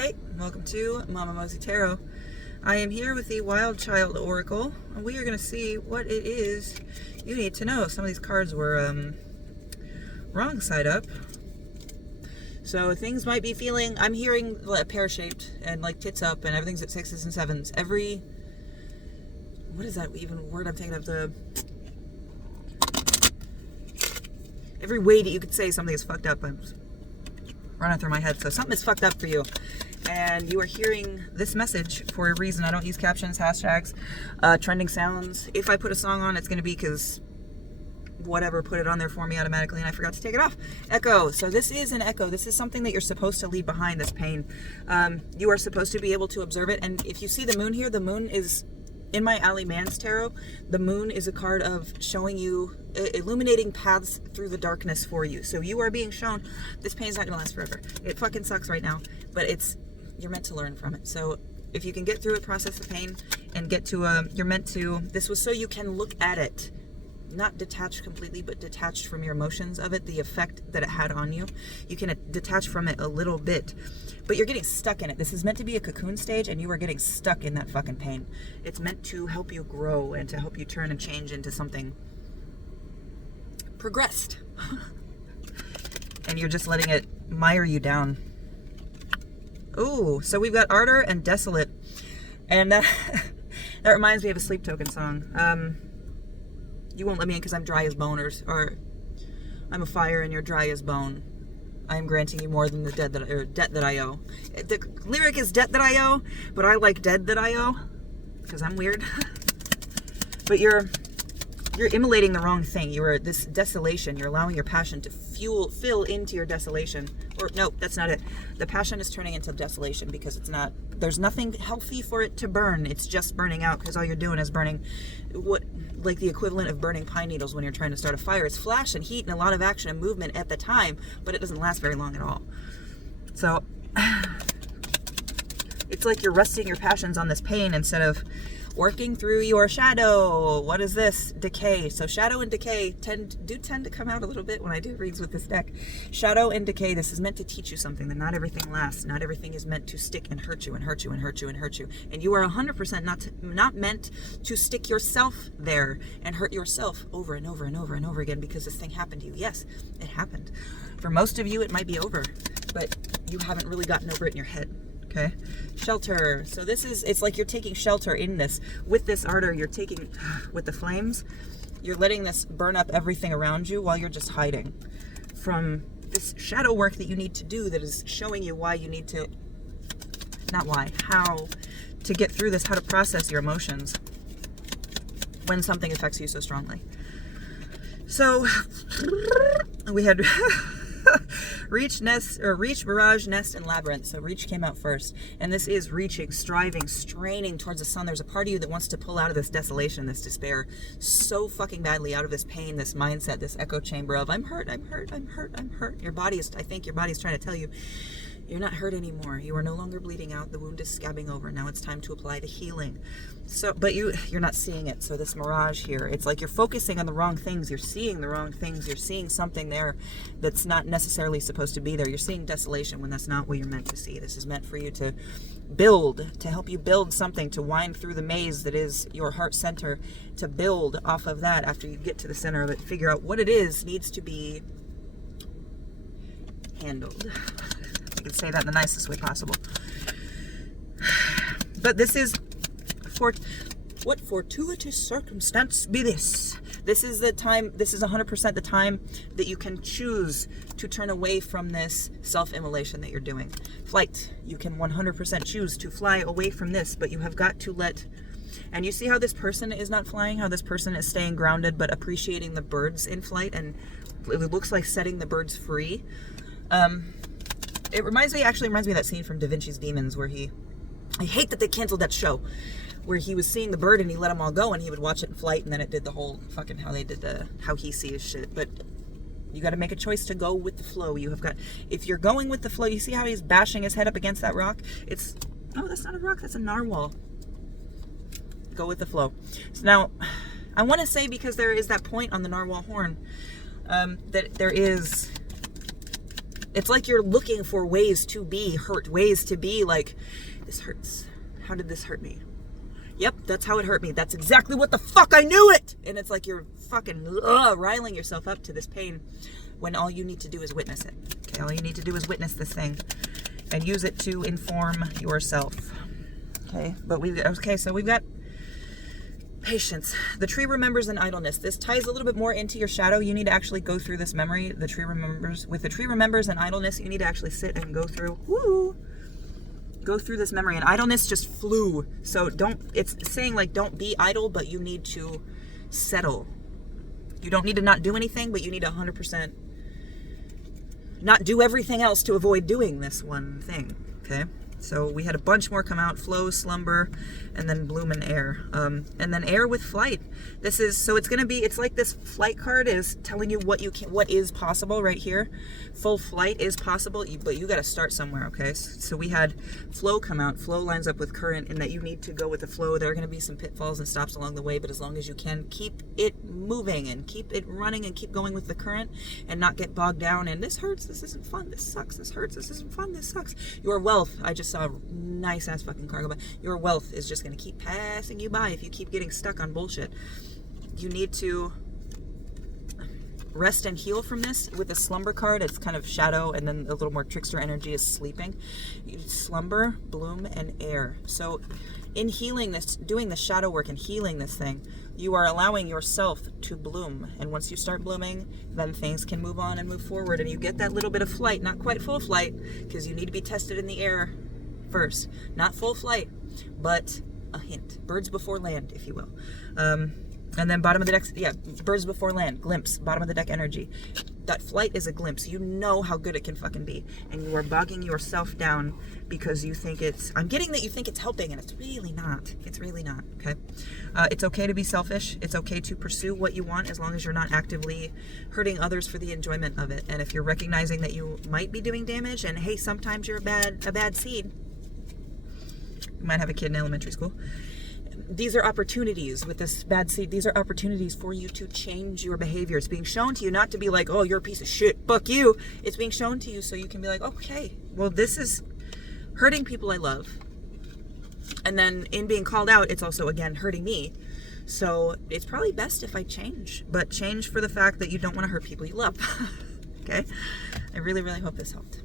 Hey, welcome to Mama Mosey Tarot. I am here with the Wild Child Oracle, and we are going to see what it is you need to know. Some of these cards were wrong side up, so things might be feeling, I'm hearing pear-shaped and like tits up and everything's at 6s and 7s. What is that even word I'm thinking of? Every way that you could say something is fucked up, I'm running through my head. So something is fucked up for you, and you are hearing this message for a reason. I don't use captions, hashtags, trending sounds. If I put a song on, it's going to be because whatever put it on there for me automatically and I forgot to take it off. Echo. So this is an echo. This is something that you're supposed to leave behind, this pain. You are supposed to be able to observe it. And if you see the moon here, the moon is in my Ali Mans tarot. The moon is a card of showing you, illuminating paths through the darkness for you. So you are being shown this pain's not gonna last forever. It fucking sucks right now, but you're meant to learn from it. So if you can get through it, process the pain, and get to this was so you can look at it, not detached completely, but detached from your emotions of it, the effect that it had on you. You can detach from it a little bit, but you're getting stuck in it. This is meant to be a cocoon stage, and you are getting stuck in that fucking pain. It's meant to help you grow and to help you turn and change into something progressed. And you're just letting it mire you down. Oh, so we've got Ardor and Desolate. And that reminds me of a Sleep Token song. You won't let me in because I'm dry as bone, or I'm a fire and you're dry as bone. I am granting you more than the debt that I owe. The lyric is debt that I owe, but I like dead that I owe because I'm weird. But you're immolating the wrong thing. You are this desolation. You're allowing your passion to fill into your desolation. Or no, that's not it. The passion is turning into desolation because there's nothing healthy for it to burn. It's just burning out because all you're doing is burning like the equivalent of burning pine needles when you're trying to start a fire. It's flash and heat and a lot of action and movement at the time, but it doesn't last very long at all. So it's like you're resting your passions on this pain instead of working through your shadow. What is this? Decay. So shadow and decay tend to come out a little bit when I do reads with this deck. Shadow and decay. This is meant to teach you something, that not everything lasts. Not everything is meant to stick and hurt you and hurt you and hurt you and hurt you. And you are 100% not meant to stick yourself there and hurt yourself over and over and over and over again because this thing happened to you. Yes, it happened. For most of you, it might be over, but you haven't really gotten over it in your head. Okay, shelter. So it's like you're taking shelter in this. With this ardor, you're taking, with the flames, you're letting this burn up everything around you while you're just hiding from this shadow work that you need to do, that is showing you why you need to, how to get through this, how to process your emotions when something affects you so strongly. So we had Reach, Mirage, Nest, and Labyrinth. So Reach came out first. And this is reaching, striving, straining towards the sun. There's a part of you that wants to pull out of this desolation, this despair, so fucking badly, out of this pain, this mindset, this echo chamber of, I'm hurt, I'm hurt, I'm hurt, I'm hurt. I think your body is trying to tell you, you're not hurt anymore. You are no longer bleeding out. The wound is scabbing over. Now it's time to apply the healing. So, but you're not seeing it. So this mirage here, it's like you're focusing on the wrong things. You're seeing the wrong things. You're seeing something there that's not necessarily supposed to be there. You're seeing desolation when that's not what you're meant to see. This is meant for you to build, to help you build something, to wind through the maze that is your heart center, to build off of that after you get to the center of it, figure out what it is needs to be handled. I can say that in the nicest way possible. But this is what fortuitous circumstance be this? This is the time, this is 100% the time that you can choose to turn away from this self-immolation that you're doing. Flight, you can 100% choose to fly away from this, but you have got to and you see how this person is not flying, how this person is staying grounded but appreciating the birds in flight, and it looks like setting the birds free. It reminds me of that scene from Da Vinci's Demons where I hate that they canceled that show, where he was seeing the bird and he let them all go and he would watch it in flight, and then it did the whole fucking how he sees shit. But you got to make a choice to go with the flow. If you're going with the flow, you see how he's bashing his head up against that rock? Oh, that's not a rock, that's a narwhal. Go with the flow. So now, I want to say, because there is that point on the narwhal horn, that there is It's like you're looking for ways to be hurt, ways to be like, this hurts. How did this hurt me? Yep, that's how it hurt me. That's exactly what the fuck, I knew it! And it's like you're fucking riling yourself up to this pain when all you need to do is witness it. Okay, all you need to do is witness this thing and use it to inform yourself. Okay, so we've got patience. The tree remembers in idleness. This ties a little bit more into your shadow. You need to actually go through this memory. The tree remembers. With the tree remembers in idleness, you need to actually sit and go through. Go through this memory. And idleness just flew. So it's saying like don't be idle, but you need to settle. You don't need to not do anything, but you need to 100% not do everything else to avoid doing this one thing. Okay? So we had a bunch more come out: flow, slumber, and then bloom and air. And then air with flight. It's like this flight card is telling you what is possible right here. Full flight is possible, but you got to start somewhere, okay? So we had flow come out. Flow lines up with current in that you need to go with the flow. There are going to be some pitfalls and stops along the way, but as long as you can keep it moving and keep it running and keep going with the current and not get bogged down and this hurts, this isn't fun, this sucks, this hurts, this isn't fun, this sucks. Your wealth, I just saw a nice ass fucking cargo, but your wealth is just going to keep passing you by if you keep getting stuck on bullshit. You need to rest and heal from this. With the slumber card, it's kind of shadow, and then a little more trickster energy is sleeping. Slumber, bloom, and air. So in healing this, doing the shadow work and healing this thing, you are allowing yourself to bloom. And once you start blooming, then things can move on and move forward, and you get that little bit of flight, not quite full flight, because you need to be tested in the air first. Not full flight, but a hint. Birds before land, if you will. And then bottom of the deck, birds before land, glimpse, bottom of the deck energy. That flight is a glimpse. You know how good it can fucking be. And you are bogging yourself down because you think I'm getting that you think it's helping, and it's really not. It's really not, okay? It's okay to be selfish. It's okay to pursue what you want as long as you're not actively hurting others for the enjoyment of it. And if you're recognizing that you might be doing damage, and hey, sometimes you're a bad seed. You might have a kid in elementary school. These are opportunities with this bad seed. These are opportunities for you to change your behavior. It's being shown to you not to be like, oh, you're a piece of shit, fuck you. It's being shown to you so you can be like, okay, well, this is hurting people I love. And then in being called out, it's also, again, hurting me. So it's probably best if I change, but change for the fact that you don't want to hurt people you love. Okay? I really, really hope this helped.